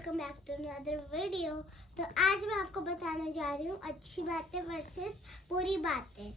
Welcome back to another video. तो आज मैं आपको बताने जा रही हूँ अच्छी बातें वर्सेस बुरी बातें।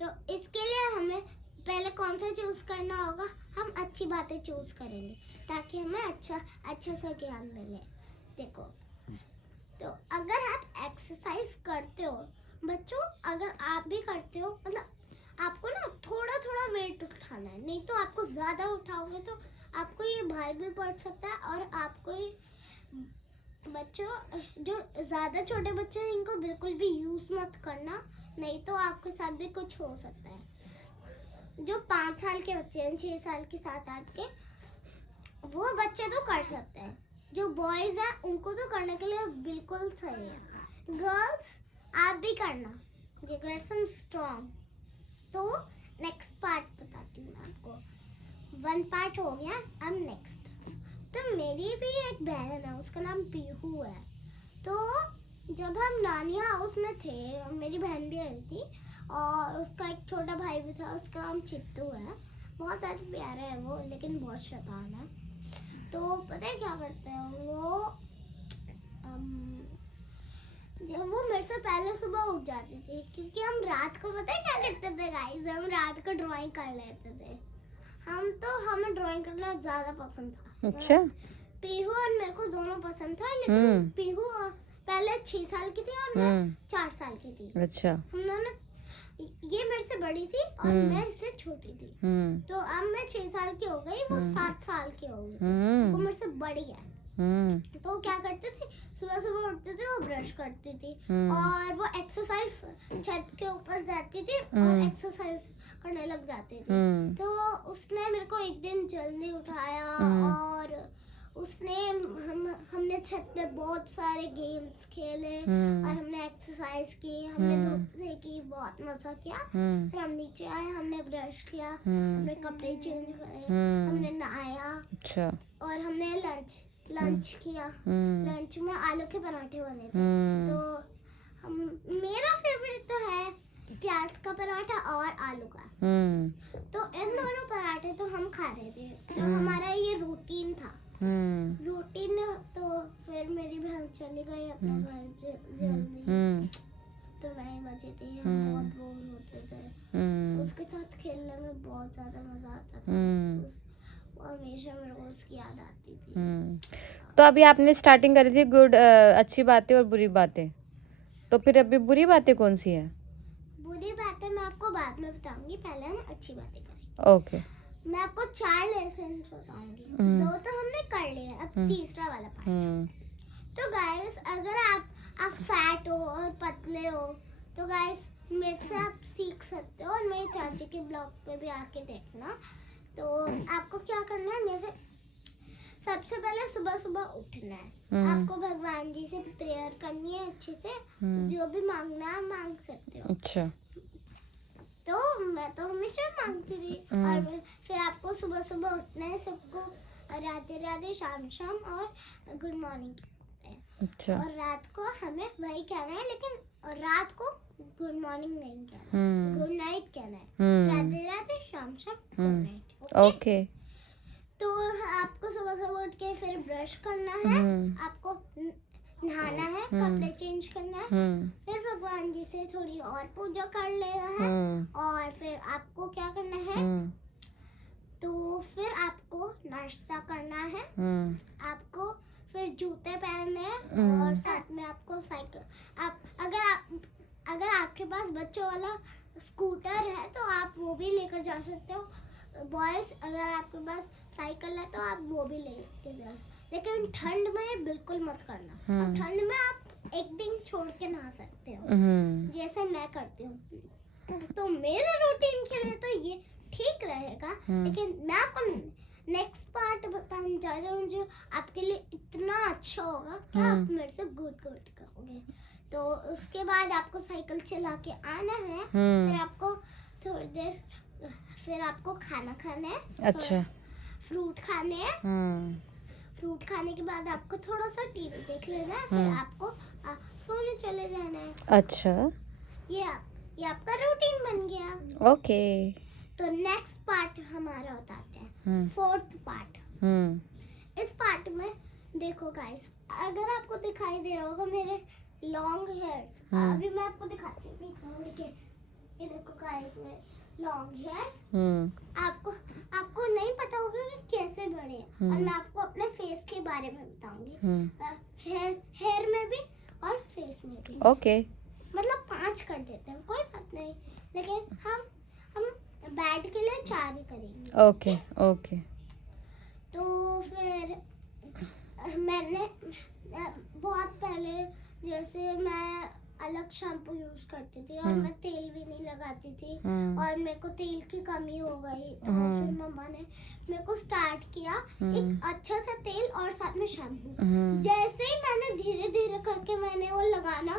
तो इसके लिए हमें पहले कौन सा चूज करना होगा, हम अच्छी बातें चूज करेंगे ताकि हमें अच्छा सा ज्ञान मिले। देखो, तो अगर आप एक्सरसाइज करते हो बच्चों, अगर आप भी करते हो, मतलब आपको ना थोड़ा थोड़ा वेट उठाना है, नहीं तो आपको ज़्यादा उठाओगे तो आपको ये भार भी पड़ सकता है। और आपको ये बच्चों, जो ज़्यादा छोटे बच्चे हैं इनको बिल्कुल भी यूज़ मत करना, नहीं तो आपके साथ भी कुछ हो सकता है। जो 5 साल के बच्चे हैं, 6 साल के, 7-8 के, वो बच्चे तो कर सकते हैं। जो बॉयज़ हैं उनको तो करने के लिए बिल्कुल सही है। गर्ल्स आप भी करना, ये गेट सम स्ट्रॉन्ग। तो नेक्स्ट पार्ट बताती हूँ मैं आपको। 1 पार्ट हो गया, अब नेक्स्ट। तो मेरी भी एक बहन है, उसका नाम पीहू है। तो जब हम नानी हाउस में थे, मेरी बहन भी आई थी और उसका एक छोटा भाई भी था, उसका नाम चित्तू है। बहुत ज़्यादा प्यारा है वो, लेकिन बहुत शैतान है। तो पता है क्या करते हैं वो, जब वो मेरे से पहले सुबह उठ जाती थी, क्योंकि हम रात को पता है क्या करते थे गाइस, हम रात को ड्राइंग कर लेते थे। हमें ड्राइंग करना ज़्यादा पसंद था। अच्छा। पीहू और मेरे को दोनों पसंद था, लेकिन पीहू पहले 6 साल की थी और मैं 4 साल की थी। अच्छा। हम दोनों, ये मेरे से बड़ी थी और मैं इससे छोटी थी। तो अब मैं 6 साल की हो गई, वो 7 साल की हो गई। वो मेरे से बड़ी है। तो क्या करते थे, सुबह सुबह उठते थे, वो ब्रश करती थी और वो एक्सरसाइज छत के ऊपर जाती थी और एक्सरसाइज करने लग जाती थी। तो उसने मेरे को एक दिन जल्दी उठाया और उसने हमने छत पे बहुत सारे गेम्स खेले और हमने एक्सरसाइज की, हमने धूप से की, बहुत मजा किया। फिर हम नीचे आए, हमने ब्रश किया, हमने कपड़े चेंज करे, हमने नहाया। अच्छा। और हमने लंच किया। लंच में आलू के पराठे बने थे। तो मेरा फेवरेट तो है प्याज का पराठा और आलू का। तो इन दोनों पराठे तो हम खा रहे थे, तो हमारा ये रूटीन था। रूटीन। तो फिर मेरी बहन चली गई अपने घर जल्दी, तो मैं ही बची थी। हम बहुत बोर होते थे, उसके साथ खेलने में बहुत ज्यादा मजा आता था। हमेशा मेरे को उसकी याद आती थी। तो अभी आपने स्टार्टिंग करी थी गुड, अच्छी बातें और बुरी बातें, तो फिर अभी बुरी बातें कौन सी है? बुरी बातें मैं आपको बाद में बताऊंगी, पहले हम अच्छी बातें करें। ओके। मैं आपको 4 लेसन बताऊंगी। 2 तो हमने कर लिए, अब तीसरा वाला पार्ट। तो गाइस, अगर आप फैट हो और पतले हो तो गाइस मेरे से आप सीख सकते हो और मेरे चाची के ब्लॉग पे भी आके देखना। तो आपको क्या करना है, जैसे सबसे पहले सुबह सुबह उठना है, आपको भगवान जी से प्रेयर करनी है अच्छे से, जो भी मांगना है मांग सकते हो। अच्छा। तो मैं तो हमेशा मांगती थी। और फिर आपको सुबह सुबह उठना है, सबको राधे राधे, शाम शाम और गुड मॉर्निंग। अच्छा। और रात को हमें वही कहना है, लेकिन रात को गुड मॉर्निंग नहीं कहना, गुड नाइट कहना है। राधे राधे, शाम शाम, गुड नाइट। ओके। तो आपको सुबह सुबह उठ के फिर ब्रश करना है, आपको नहाना है, कपड़े चेंज करना है, फिर भगवान जी से थोड़ी और पूजा कर लेना है। और फिर आपको क्या करना है, तो फिर आपको नाश्ता करना है, आपको फिर जूते पहनने हैं और साथ में आपको साइकिल, अगर आपके पास बच्चों वाला स्कूटर है तो आप वो भी लेकर जा सकते हो। बॉयज, अगर आपके पास साइकिल है तो आप वो भी लेके जा, लेकिन ठंड में बिल्कुल मत करना। अब ठंड में आप एक दिन छोड़ के नहा सकते हो, जैसे मैं करती हूँ। तो मेरे रूटीन के लिए तो ये ठीक रहेगा, लेकिन मैं आपको नेक्स्ट पार्ट बताने जा रही हूँ जो आपके लिए इतना अच्छा होगा कि आप मेरे से गुड कहोगे। तो उसके बाद आपको साइकिल चला के आना है, फिर आपको थोड़ी देर, फिर आपको खाना खाना है। अच्छा। फ्रूट खाने हैं। फ्रूट खाने के बाद आपको थोड़ा सा टीवी देख लेना है, फिर आपको सोने चले जाना है। अच्छा। ये आपका रूटीन बन गया। ओके। तो नेक्स्ट पार्ट हमारा बताते हैं, 4th पार्ट। इस पार्ट में देखो गाइस, अगर आपको दिखाई दे रहा होगा मेरे लॉन्ग हेयर्स, हाँ। अभी मैं आपको दिखाती हूँ पीछे मुड़ के। ये देखो गाइस, मेरे लॉन्ग हेयर्स। आपको नहीं पता होगा कि कैसे बढ़े, और मैं आपको अपने फेस के बारे में बताऊंगी। हेयर में भी और फेस में भी। ओके। मतलब 5 कर देते हैं, कोई बात नहीं, लेकिन हम बैड के लिए 4 ही करेंगे। Okay okay. तो फिर मैंने बहुत पहले, जैसे मैं अलग शैम्पू यूज करती थी और मैं तेल भी नहीं लगाती थी, और मेरे को तेल की कमी हो गई, तो फिर मम्मा ने मेरे को स्टार्ट किया एक अच्छा सा तेल और साथ में शैम्पू। जैसे ही मैंने धीरे धीरे करके मैंने वो लगाना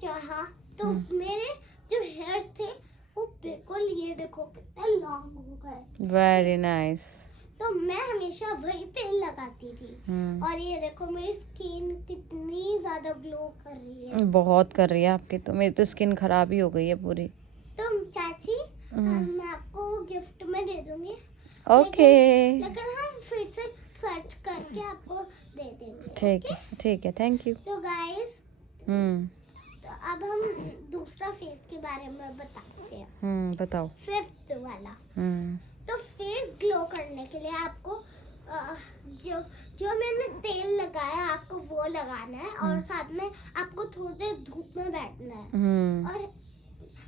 चाहा, तो मेरे जो हेयर्स थे वो बिल्कुल, ये देखो कितने लॉन्ग हो गए। Very nice. तो मैं हमेशा वही तेल लगाती थी, और ये देखो मेरी स्किन कितनी ज्यादा ग्लो कर रही है। बहुत कर रही है आपकी, तो मेरी तो स्किन खराब ही हो गई है पूरी। तो चाची, मैं आपको गिफ्ट में दे दूंगी। ओके। लेकिन हम फिर से सर्च करके आपको दे देंगे। ठीक है ठीक है, थैंक यू। तो गाइस, तो अब हम दूसरा फेस के बारे में बताते हैं। बताओ। 5th वाला। तो फेस ग्लो करने के लिए आपको जो मैंने तेल लगाया आपको वो लगाना है, और साथ में आपको थोड़ी देर धूप में बैठना है। और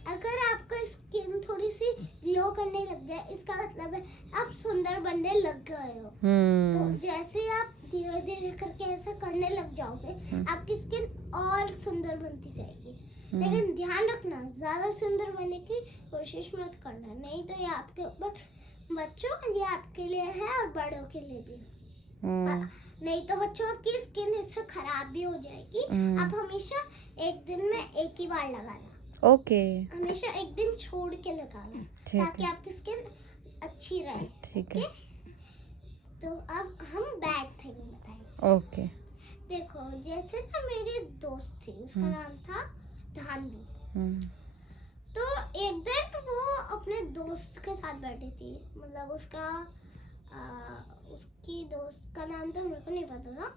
अगर आपका स्किन थोड़ी सी ग्लो करने लग जाए, इसका मतलब है आप सुंदर बनने लग गए हो। तो जैसे आप धीरे धीरे करके ऐसा करने लग जाओगे, आपकी स्किन और सुंदर बनती जाएगी। लेकिन ध्यान रखना, ज्यादा सुंदर बनने की कोशिश मत करना, नहीं तो ये आपके ऊपर, बच्चों, ये आपके लिए है और बड़ों के लिए भी। नहीं तो बच्चों आपकी स्किन इससे खराब भी हो जाएगी। आप हमेशा एक दिन में एक ही बार लगाना। ओके। हमेशा एक दिन छोड़ के लगाना, ताकि आपकी स्किन अच्छी रहे। ठीक है। तो अब हम बैड थिंग बताएंगे। ओके। देखो, जैसे ना मेरी एक दोस्त थी, उसका नाम था धानवी। तो एक दिन वो अपने दोस्त के साथ बैठी थी, मतलब उसकी दोस्त का नाम तो मेरे को नहीं पता था।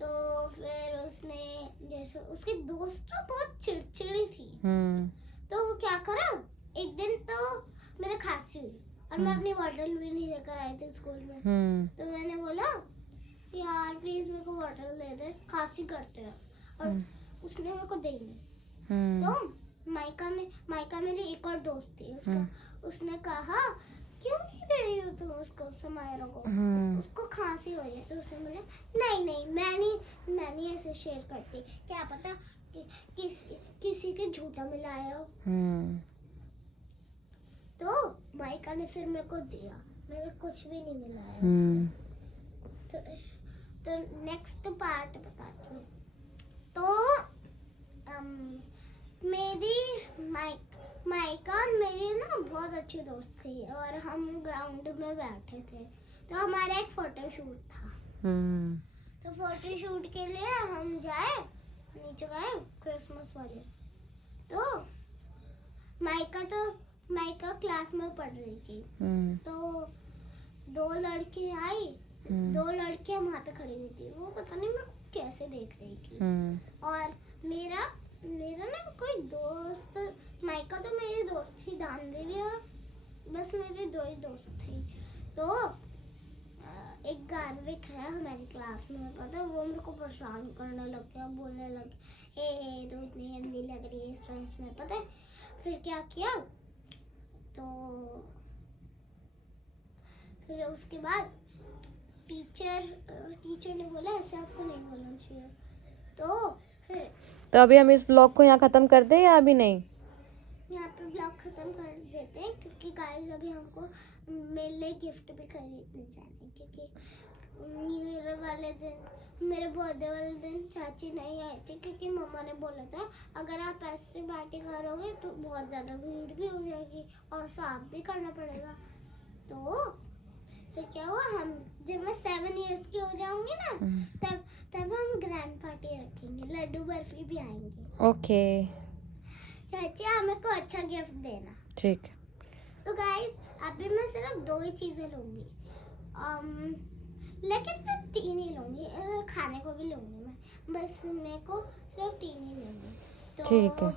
तो फिर उसने, जैसे उसकी दोस्त तो बहुत चिड़चिड़ी थी, तो वो क्या करा, एक दिन तो मेरे खांसी हुई और मैं अपनी बॉटल भी नहीं लेकर आई थी स्कूल में। तो मैंने बोला, यार प्लीज मेरे को बॉटल दे दे, खांसी करते हैं, और उसने मेरे को दी नहीं। तो माइका मेरी एक और दोस्त थी, उसने कहा, क्यों नहीं दे रही हो तुम उसको, समायरा को, उसको खांसी हो रही है। तो उसने बोला, नहीं मैं नहीं ऐसे शेयर करती, क्या पता किसी के झूठा मिलाए हो। तो माइका ने फिर मेरे को दिया, मेरे कुछ भी नहीं मिलाया उसमें। तो नेक्स्ट पार्ट बताती हूँ। तो मेरी माइका और मेरी ना बहुत अच्छी दोस्त थी, और हम ग्राउंड में बैठे थे, तो हमारा एक फोटो शूट था। तो फोटो शूट के लिए हम नीचे गए क्रिसमस वाले। तो माइका क्लास में पढ़ रही थी। तो 2 लड़के आई, 2 लड़कियां वहाँ पे खड़ी हुई थी, वो पता नहीं मेरे को कैसे देख रही थी। और मेरा ना कोई दोस्त, माइका तो मेरी दोस्त थी, दानवी भी, और बस मेरी 2 ही दोस्त थी। तो एक गार्विक है हमारी क्लास में, पता है, वो मेरे को परेशान करने लग गया, बोलने लग, हे तू इतनी गंदी लग रही है इस ड्रेस में, पता है। फिर क्या किया, तो फिर उसके बाद टीचर ने बोला ऐसे आपको नहीं बोलना चाहिए। तो अभी हम इस ब्लॉग को यहाँ खत्म कर दें या अभी नहीं? यहाँ पे ब्लॉग खत्म कर देते हैं, क्योंकि गाइस अभी हमको मेरे लिए गिफ्ट भी खरीदने जाना है, क्योंकि न्यू ईयर वाले दिन, मेरे बर्थडे वाले दिन चाची नहीं आई थी, क्योंकि मम्मा ने बोला था अगर आप ऐसे पार्टी करोगे तो बहुत ज़्यादा भीड़ भी हो जाएगी और साफ भी करना पड़ेगा। तो फिर क्या हुआ, हम जब मैं 7 इयर्स की हो जाऊंगी ना, तब हम ग्रैंड पार्टी रखेंगे, लड्डू बर्फी भी आएंगे। ओके चाची, हमें को अच्छा गिफ्ट देना। ठीक। तो गाइस, अभी मैं सिर्फ 2 ही चीजें लूंगी, लेकिन मैं 3 ही लूंगी। खाने को भी लूंगी मैं, बस मेरे को सिर्फ 3 ही लेंगे। तो ठीक है।